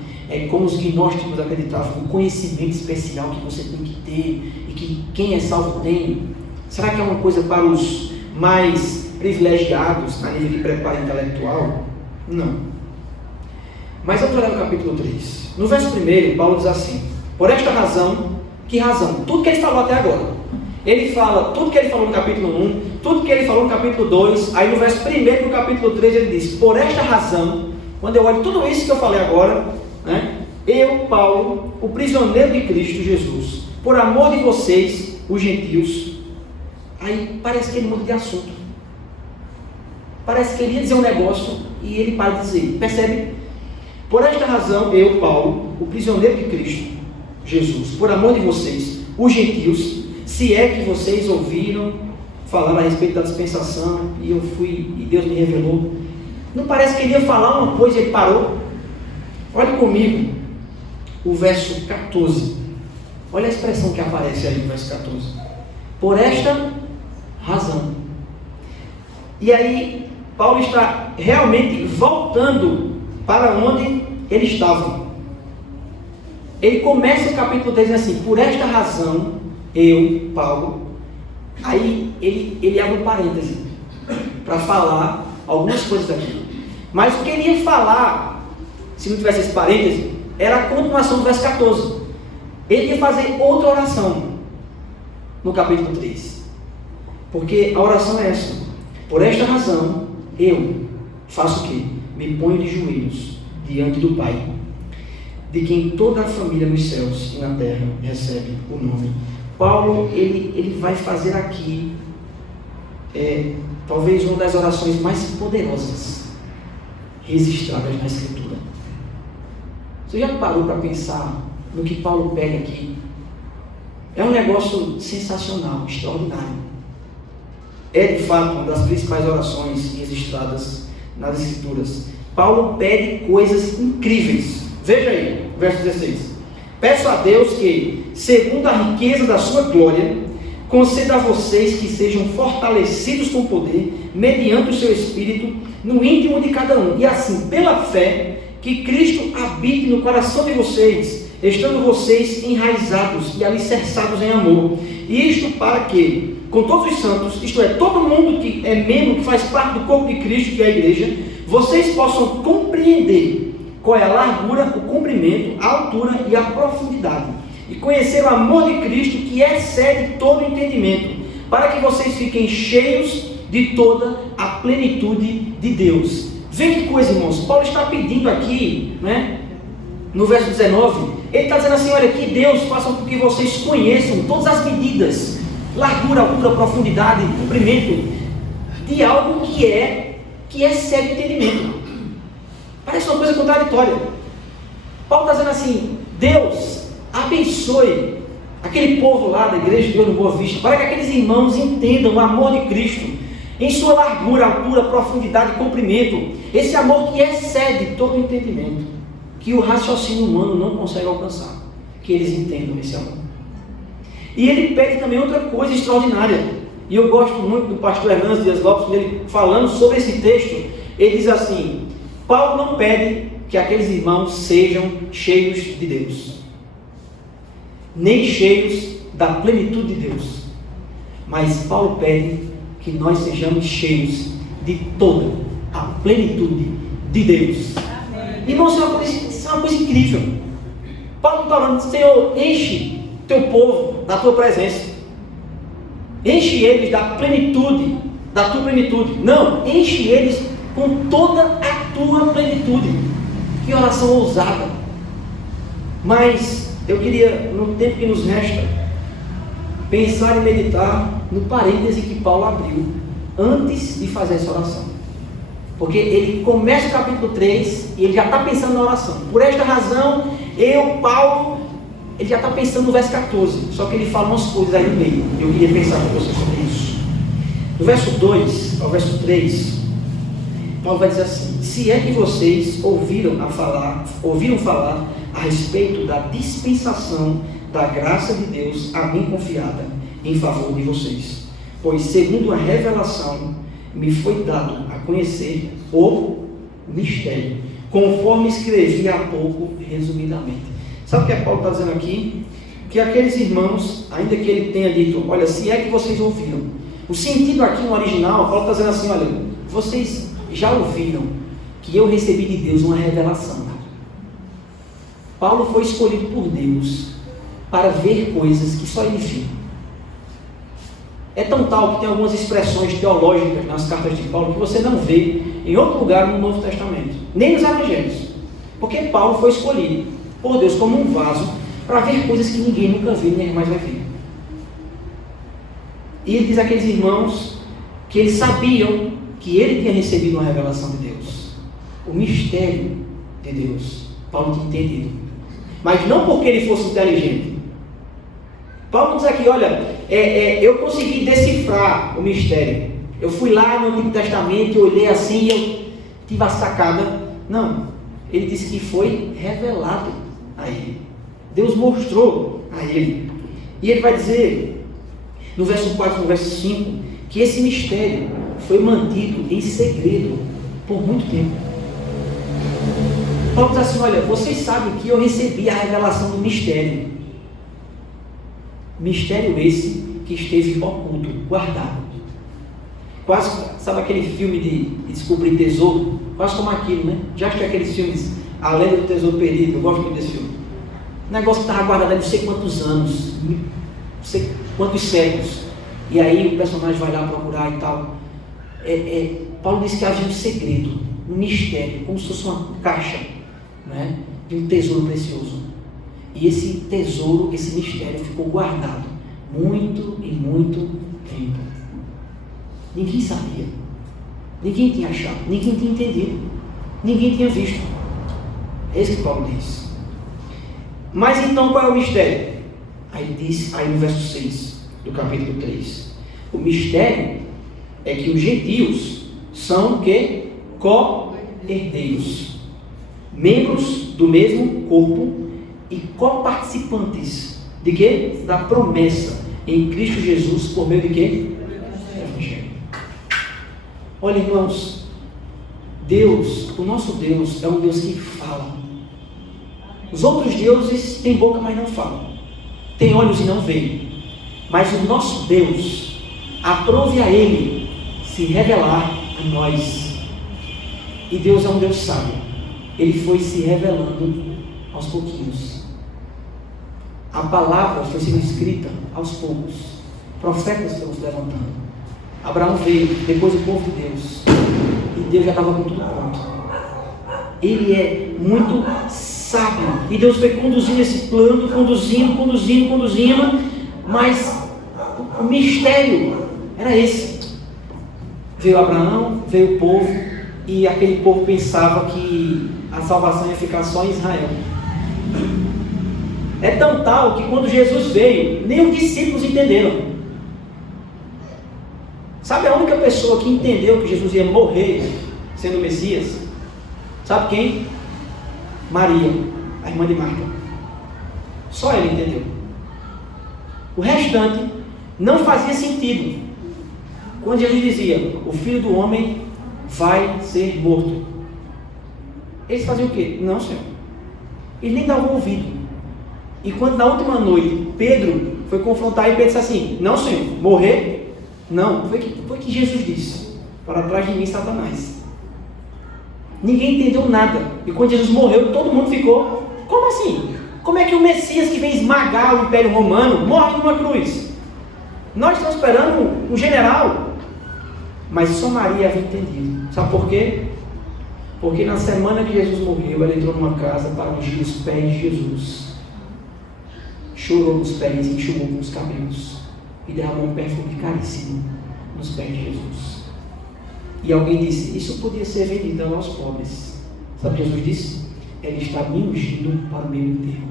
como os gnósticos acreditavam, um conhecimento especial que você tem que ter e que quem é salvo tem? Será que é uma coisa para os mais privilegiados a nível de preparo intelectual? Não. Mas vamos olhar no capítulo 3. No verso 1, Paulo diz assim: por esta razão, que razão? Tudo que ele falou até agora. Ele fala tudo que ele falou no capítulo 1, tudo que ele falou no capítulo 2, aí no verso 1 do capítulo 3 ele diz: por esta razão, quando eu olho tudo isso que eu falei agora, né, eu, Paulo, o prisioneiro de Cristo Jesus, por amor de vocês, os gentios. Aí parece que ele muda de assunto. Parece que ele ia dizer um negócio e ele para de dizer. Percebe? Por esta razão, eu, Paulo, o prisioneiro de Cristo Jesus, por amor de vocês, os gentios, se é que vocês ouviram falar a respeito da dispensação, e eu fui, e Deus me revelou. Não parece que ele ia falar uma coisa e ele parou? Olhe comigo o verso 14. Olha a expressão que aparece aí no verso 14. Por esta razão. E aí, Paulo está realmente voltando para onde ele estava. Ele começa o capítulo 3 assim: por esta razão, eu, Paulo. Aí ele abre um parêntese para falar algumas coisas aqui. Mas o que ele ia falar, se não tivesse esse parêntese, era a continuação do verso 14. Ele ia fazer outra oração no capítulo 3. Porque a oração é essa: por esta razão, eu faço o quê? Me ponho de joelhos diante do Pai, de quem toda a família nos céus e na terra recebe o nome. Paulo, ele vai fazer aqui, talvez uma das orações mais poderosas registradas na Escritura. Você já parou para pensar no que Paulo pega aqui? É um negócio sensacional, extraordinário. É de fato uma das principais orações registradas nas Escrituras. Paulo pede coisas incríveis. Veja aí, verso 16. Peço a Deus que, segundo a riqueza da sua glória, conceda a vocês que sejam fortalecidos com poder, mediante o seu Espírito, no íntimo de cada um. E assim, pela fé, que Cristo habite no coração de vocês, estando vocês enraizados e alicerçados em amor. Isto para que, com todos os santos, isto é, todo mundo que é membro, que faz parte do corpo de Cristo, que é a igreja, vocês possam compreender qual é a largura, o comprimento, a altura e a profundidade, e conhecer o amor de Cristo, que excede todo entendimento, para que vocês fiquem cheios de toda a plenitude de Deus. Vê que coisa, irmãos. Paulo está pedindo aqui, né, no verso 19, ele está dizendo assim: olha, que Deus faça com que vocês conheçam todas as medidas, largura, altura, profundidade, comprimento, de algo que excede entendimento. Parece uma coisa contraditória. Paulo está dizendo assim: Deus abençoe aquele povo lá da igreja de Deus no Boa Vista, para que aqueles irmãos entendam o amor de Cristo em sua largura, altura, profundidade e comprimento, esse amor que excede todo o entendimento, que o raciocínio humano não consegue alcançar, que eles entendam esse amor. E ele pede também outra coisa extraordinária, e eu gosto muito do pastor Hernandes Dias Lopes, ele falando sobre esse texto. Ele diz assim: Paulo não pede que aqueles irmãos sejam cheios de Deus, nem cheios da plenitude de Deus, mas Paulo pede que nós sejamos cheios de toda a plenitude de Deus. Irmãos, isso é uma coisa incrível. Paulo está falando: Senhor, enche teu povo da tua presença, enche eles da plenitude, da tua plenitude. Não, enche eles com toda a tua plenitude. Que oração ousada! Mas eu queria, no tempo que nos resta, pensar e meditar no parêntese que Paulo abriu antes de fazer essa oração, porque ele começa o capítulo 3 e ele já está pensando na oração. Por esta razão, Paulo, ele já está pensando no verso 14, só que ele fala umas coisas aí no meio. Eu queria pensar com vocês sobre isso. Do verso 2 ao verso 3, Paulo vai dizer assim: se é que vocês ouviram falar a respeito da dispensação da graça de Deus a mim confiada em favor de vocês, pois segundo a revelação me foi dado a conhecer o mistério, conforme escrevi há pouco resumidamente. Sabe o que Paulo está dizendo aqui? Que aqueles irmãos, ainda que ele tenha dito, olha, se é que vocês ouviram, o sentido aqui no original, Paulo está dizendo assim: olha, vocês já ouviram que eu recebi de Deus uma revelação. Paulo foi escolhido por Deus para ver coisas que só ele viu. É tão tal que tem algumas expressões teológicas nas cartas de Paulo que você não vê em outro lugar no Novo Testamento, nem nos Evangelhos, porque Paulo foi escolhido por Deus como um vaso para ver coisas que ninguém nunca viu, nem mais vai ver. E ele diz àqueles irmãos que eles sabiam que ele tinha recebido uma revelação de Deus, o mistério de Deus. Paulo tinha entendido, mas não porque ele fosse inteligente. Paulo diz aqui: olha, eu consegui decifrar o mistério. Eu fui lá no Antigo Testamento, eu olhei assim e eu tive a sacada. Não, ele disse que foi revelado a ele. Deus mostrou a ele. E ele vai dizer, no verso 4 e no verso 5, que esse mistério foi mantido em segredo por muito tempo. Paulo diz assim: olha, vocês sabem que eu recebi a revelação do mistério. Mistério esse que esteve oculto, guardado. Quase, sabe aquele filme de descobrir tesouro? Quase como aquilo, né? Já acho que aqueles filmes, A Lenda do Tesouro Perdido, eu gosto muito desse filme. O negócio que estava guardado há não sei quantos anos, não sei quantos séculos. E aí o personagem vai lá procurar e tal. Paulo diz que havia um segredo, um mistério, como se fosse uma caixa, né, de um tesouro precioso. E esse tesouro, esse mistério ficou guardado muito e muito tempo. Ninguém sabia, ninguém tinha achado, ninguém tinha entendido, ninguém tinha visto. É isso que Paulo diz. Mas então qual é o mistério? Aí diz, aí no verso 6 do capítulo 3, o mistério é que os gentios são o quê? Co-herdeiros, membros do mesmo corpo e coparticipantes de quê? Da promessa em Cristo Jesus por meio de quê? Evangelho. Olha, irmãos, Deus, o nosso Deus é um Deus que fala. Os outros deuses têm boca, mas não falam, têm olhos e não veem. Mas o nosso Deus, aprove a Ele se revelar a nós. E Deus é um Deus sábio. Ele foi se revelando aos pouquinhos. A palavra foi sendo escrita aos poucos. Profetas foram se levantando. Abraão veio, depois o povo de Deus. E Deus já estava com tudo pronto. Ele é muito sábio. E Deus foi conduzindo esse plano, conduzindo. Mas o mistério era esse. Veio Abraão, veio o povo. E aquele povo pensava que a salvação ia ficar só em Israel. É tão tal que quando Jesus veio, nem os discípulos entenderam. Sabe a única pessoa que entendeu que Jesus ia morrer sendo o Messias? Sabe quem? Maria, a irmã de Marta. Só ela entendeu. O restante não fazia sentido. Quando Jesus dizia, o Filho do Homem vai ser morto, eles faziam o quê? Não, Senhor. Eles nem davam ouvido. E quando na última noite Pedro foi confrontar, e Pedro disse assim, não, Senhor, morrer? Não, foi que Jesus disse, para trás de mim, Satanás. Ninguém entendeu nada. E quando Jesus morreu, todo mundo ficou, como assim? Como é que o Messias que vem esmagar o Império Romano morre numa cruz? Nós estamos esperando um general. Mas só Maria havia entendido. Sabe por quê? Porque na semana que Jesus morreu, ela entrou numa casa para ungir os pés de Jesus. Chorou nos pés, enxugou com os cabelos e derramou um perfume caríssimo nos pés de Jesus. E alguém disse, isso podia ser vendido aos pobres. Sabe o que Jesus disse? Ela está me ungindo para o meu enterro.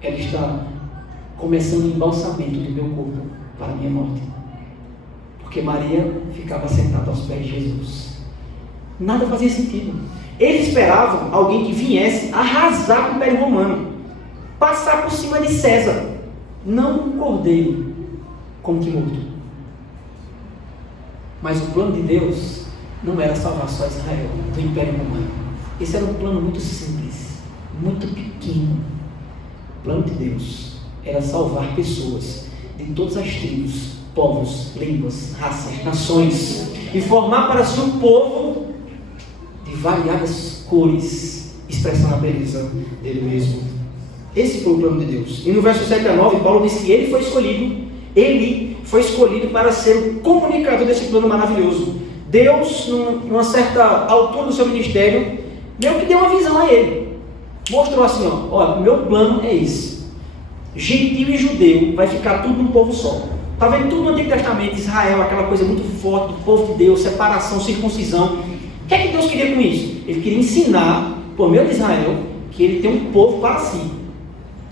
Ela está começando o embalsamento do meu corpo para a minha morte. Porque Maria ficava sentada aos pés de Jesus. Nada fazia sentido. Eles esperavam alguém que viesse arrasar com o Império Romano, passar por cima de César, não um cordeiro como que morto. Mas o plano de Deus não era salvar só Israel do Império Romano. Esse era um plano muito simples, muito pequeno. O plano de Deus era salvar pessoas de todas as tribos, povos, línguas, raças, nações, e formar para si um povo de variadas cores, expressando a beleza dele mesmo. Esse foi o plano de Deus. E no verso 7 a 9, Paulo diz que ele foi escolhido para ser o comunicador desse plano maravilhoso. Deus, numa certa altura do seu ministério, meio que deu uma visão a ele. Mostrou assim, olha, meu plano é esse. Gentil e judeu vai ficar tudo num povo só. Está vendo tudo no Antigo Testamento, Israel, aquela coisa muito forte do povo de Deus, separação, circuncisão. O que é que Deus queria com isso? Ele queria ensinar, por meio de Israel, que ele tem um povo para si.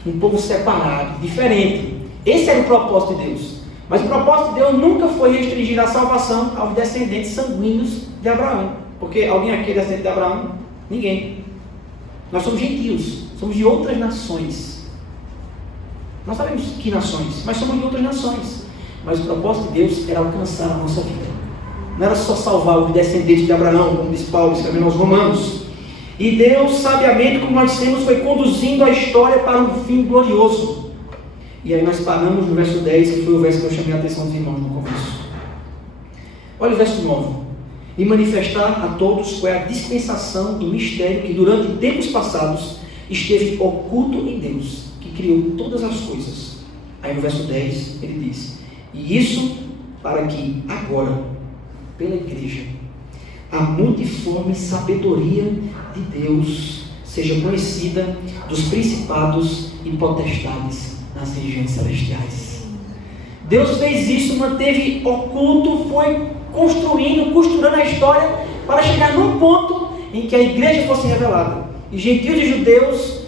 Um povo separado, diferente. Esse era o propósito de Deus. Mas o propósito de Deus nunca foi restringir a salvação aos descendentes sanguíneos de Abraão. Porque alguém aqui é descendente de Abraão? Ninguém. Nós somos gentios, somos de outras nações. Nós sabemos que nações, mas somos de outras nações. Mas o propósito de Deus era alcançar a nossa vida. Não era só salvar os descendentes de Abraão, como diz Paulo, escrevendo aos Romanos. E Deus, sabiamente, como nós dissemos, foi conduzindo a história para um fim glorioso. E aí nós paramos no verso 10, que foi o verso que eu chamei a atenção dos irmãos no começo. Olha o verso 9. E manifestar a todos qual é a dispensação do mistério que durante tempos passados esteve oculto em Deus, que criou todas as coisas. Aí no verso 10 ele diz, e isso para que agora, pela igreja, a multiforme sabedoria de Deus seja conhecida dos principados e potestades nas regiões celestiais. Deus fez isso, manteve oculto, foi construindo, costurando a história para chegar num ponto em que a igreja fosse revelada. E gentios e judeus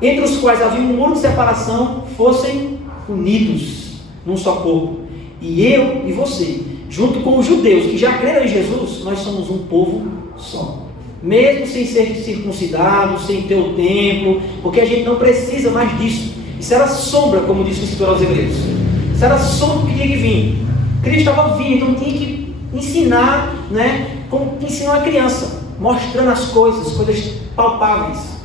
entre os quais havia um muro de separação, fossem unidos num só corpo. E eu e você, junto com os judeus que já creram em Jesus, nós somos um povo só. Mesmo sem ser circuncidado, sem ter o templo, porque a gente não precisa mais disso. Isso era sombra, como disse o escritor aos Hebreus. Isso era sombra que tinha que vir. Cristo estava vindo, então tinha que ensinar, né, como ensinar uma criança, mostrando as coisas palpáveis,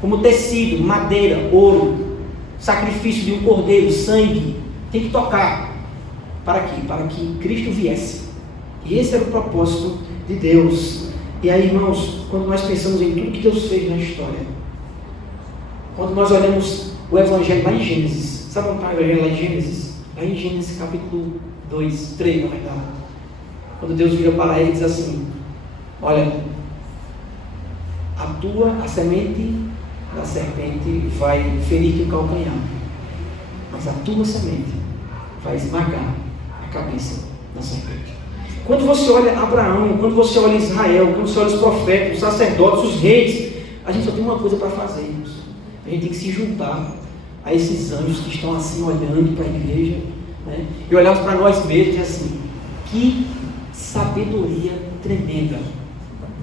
como tecido, madeira, ouro, sacrifício de um cordeiro, sangue. Tem que tocar. Para quê? Para que Cristo viesse. E esse era o propósito de Deus. E aí, irmãos, quando nós pensamos em tudo que Deus fez na história, quando nós olhamos o Evangelho lá em Gênesis, sabe onde está o Evangelho lá em Gênesis? Lá em Gênesis capítulo 3, na verdade. Quando Deus vira para ele e diz assim: olha, a semente da serpente vai ferir-te o calcanhar, mas a tua semente vai esmagar a cabeça da serpente. Quando você olha Abraão, quando você olha Israel, quando você olha os profetas, os sacerdotes, os reis, a gente só tem uma coisa para fazer, irmãos. A gente tem que se juntar a esses anjos que estão assim olhando para a igreja, né? E olharmos para nós mesmos e assim: que sabedoria tremenda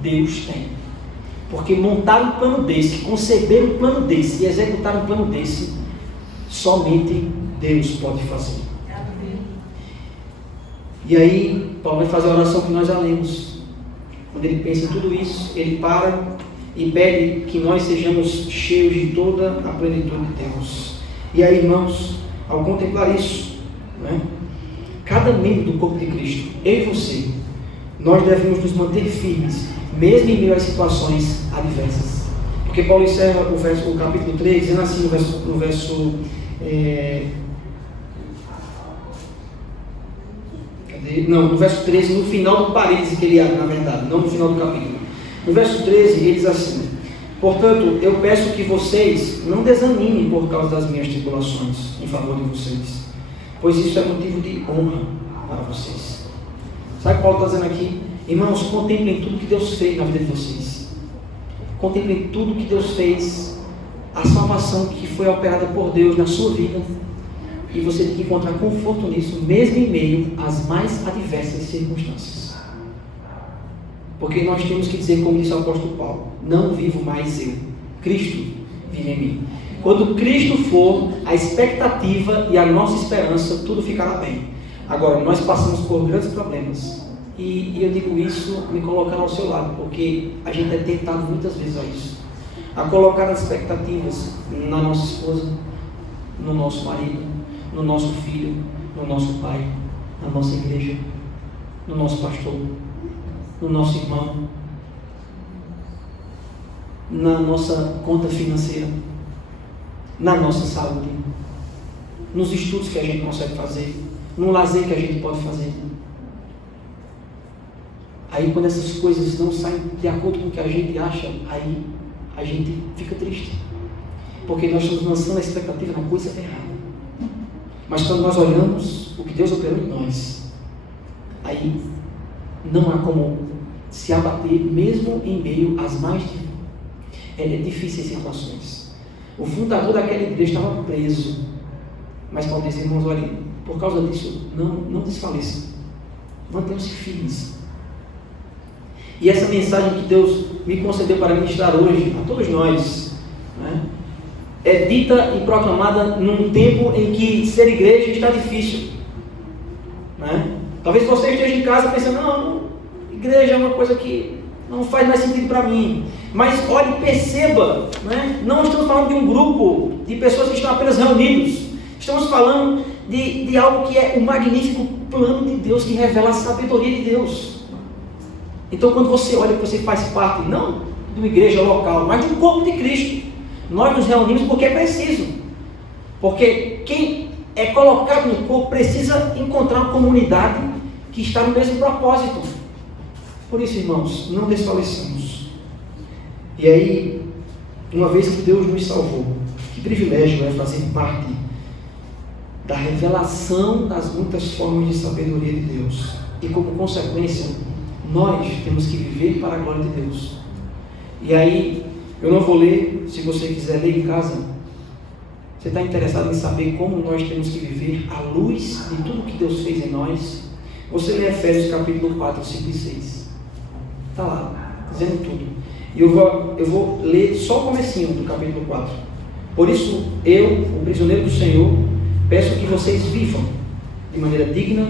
Deus tem. Porque montar um plano desse, conceber um plano desse e executar um plano desse, somente Deus pode fazer. E aí, Paulo vai fazer a oração que nós já lemos. Quando ele pensa em tudo isso, ele para e pede que nós sejamos cheios de toda a plenitude de Deus. E aí, irmãos, ao contemplar isso, né, cada membro do corpo de Cristo, eu e você, nós devemos nos manter firmes, mesmo em meio às situações adversas. Porque Paulo encerra o capítulo 3, dizendo assim no verso no verso 13, no final do parêntese que ele abre, na verdade, não no final do capítulo. No verso 13, ele diz assim: portanto, eu peço que vocês não desanimem por causa das minhas tribulações em favor de vocês, pois isso é motivo de honra para vocês. Sabe o que Paulo está dizendo aqui? Irmãos, contemplem tudo que Deus fez na vida de vocês. Contemplem tudo que Deus fez, a salvação que foi operada por Deus na sua vida. E você tem que encontrar conforto nisso, mesmo em meio às mais adversas circunstâncias. Porque nós temos que dizer, como disse o apóstolo Paulo: não vivo mais eu, Cristo vive em mim. Quando Cristo for a expectativa e a nossa esperança, tudo ficará bem. Agora, nós passamos por grandes problemas. E eu digo isso me colocando ao seu lado, porque a gente é tentado muitas vezes a isso. A colocar as expectativas na nossa esposa, no nosso marido, no nosso filho, no nosso pai, na nossa igreja, no nosso pastor, no nosso irmão, na nossa conta financeira, na nossa saúde, nos estudos que a gente consegue fazer, no lazer que a gente pode fazer. Aí quando essas coisas não saem de acordo com o que a gente acha, aí a gente fica triste, porque nós estamos lançando a expectativa na coisa errada. Mas quando nós olhamos o que Deus operou em nós, aí não há como se abater, mesmo em meio às mais difíceis situações. O fundador daquela igreja estava preso, mas Paulo disse: irmãos, olhem, por causa disso, não desfaleçam, mantenham-se firmes. E essa mensagem que Deus me concedeu para ministrar hoje a todos nós, né, é dita e proclamada num tempo em que ser igreja está difícil, né? Talvez você esteja em casa pensando: não, igreja é uma coisa que não faz mais sentido para mim. Mas olhe e perceba, né? Não estamos falando de um grupo de pessoas que estão apenas reunidos. Estamos falando de algo que é o magnífico plano de Deus, que revela a sabedoria de Deus. Então, quando você olha que você faz parte, não de uma igreja local, mas de um corpo de Cristo, nós nos reunimos porque é preciso. Porque quem é colocado no corpo precisa encontrar uma comunidade que está no mesmo propósito. Por isso, irmãos, não desfaleçamos. E aí, uma vez que Deus nos salvou, que privilégio é fazer parte da revelação das muitas formas de sabedoria de Deus. E como consequência, nós temos que viver para a glória de Deus. E aí, Eu não vou ler, se você quiser ler em casa. Você está interessado em saber como nós temos que viver à luz de tudo que Deus fez em nós? Você lê Efésios capítulo 4, 5 e 6. Está lá, dizendo tudo. E eu vou ler só o comecinho do capítulo 4. Por isso, eu, o prisioneiro do Senhor, peço que vocês vivam de maneira digna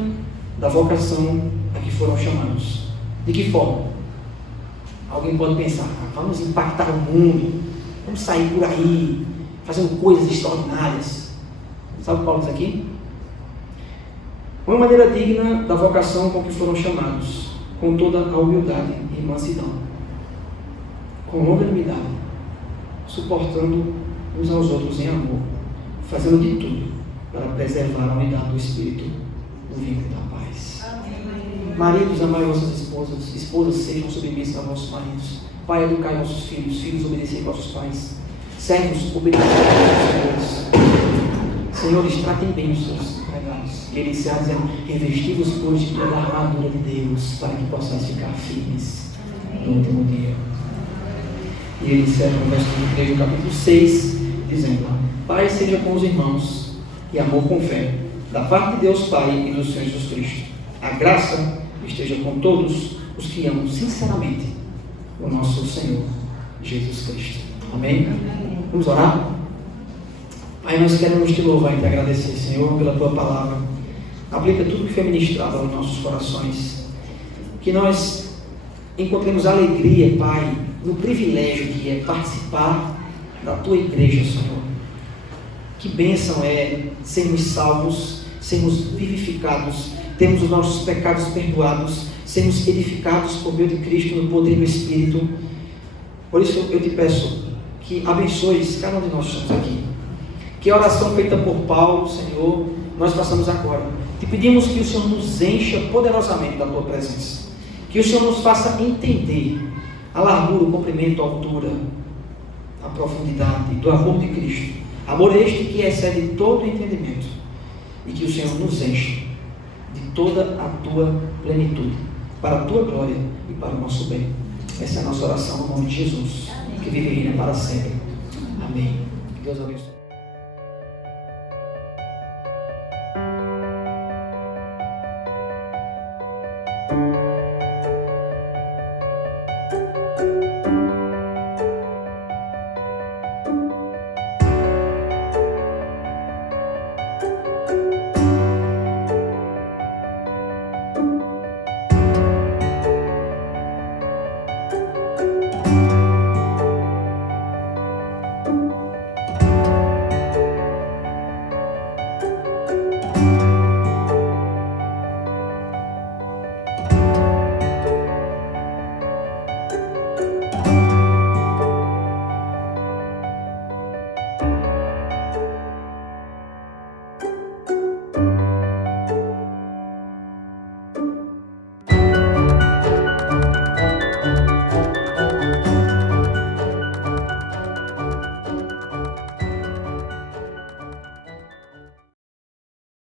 da vocação a que foram chamados. De que forma? Alguém pode pensar, vamos impactar o mundo, vamos sair por aí, fazendo coisas extraordinárias. Sabe o que Paulo diz aqui? Uma maneira digna da vocação com que foram chamados, com toda a humildade e mansidão, com longanimidade, suportando uns aos outros em amor, fazendo de tudo para preservar a unidade do Espírito, no vínculo da paz. Amém. Maridos, amai vossas esposas, esposas sejam submissas a vossos maridos. Pai, educai vossos filhos, filhos obedecei a vossos pais. Servos, obedecei a vossos senhores. Senhores, tratem bem os seus empregados. E ele iniciar dizendo, revesti-vos, pois, de toda a armadura de Deus, para que possais ficar firmes no último dia. E ele encerra o versículo 3 do capítulo 6, dizendo, Pai seja com os irmãos, e amor com fé, da parte de Deus Pai e do Senhor Jesus Cristo. A graça esteja com todos os que amam sinceramente o nosso Senhor Jesus Cristo. Amém? Vamos orar? Pai, nós queremos te louvar e te agradecer, Senhor, pela tua palavra. Aplica tudo que foi ministrado aos nossos corações. Que nós encontremos alegria, Pai, no privilégio que é participar da tua igreja, Senhor. Que bênção é sermos salvos, sermos vivificados, termos os nossos pecados perdoados, sermos edificados por meio de Cristo no poder do Espírito. Por isso eu te peço que abençoes cada um de nós que estamos aqui. Que a oração feita por Paulo, Senhor, nós façamos agora. Te pedimos que o Senhor nos encha poderosamente da tua presença. Que o Senhor nos faça entender a largura, o comprimento, a altura, a profundidade do amor de Cristo. Amor este que excede todo o entendimento. E que o Senhor nos encha de toda a tua plenitude, para a tua glória e para o nosso bem. Essa é a nossa oração no nome de Jesus, que vive e reina para sempre. Amém. Deus abençoe.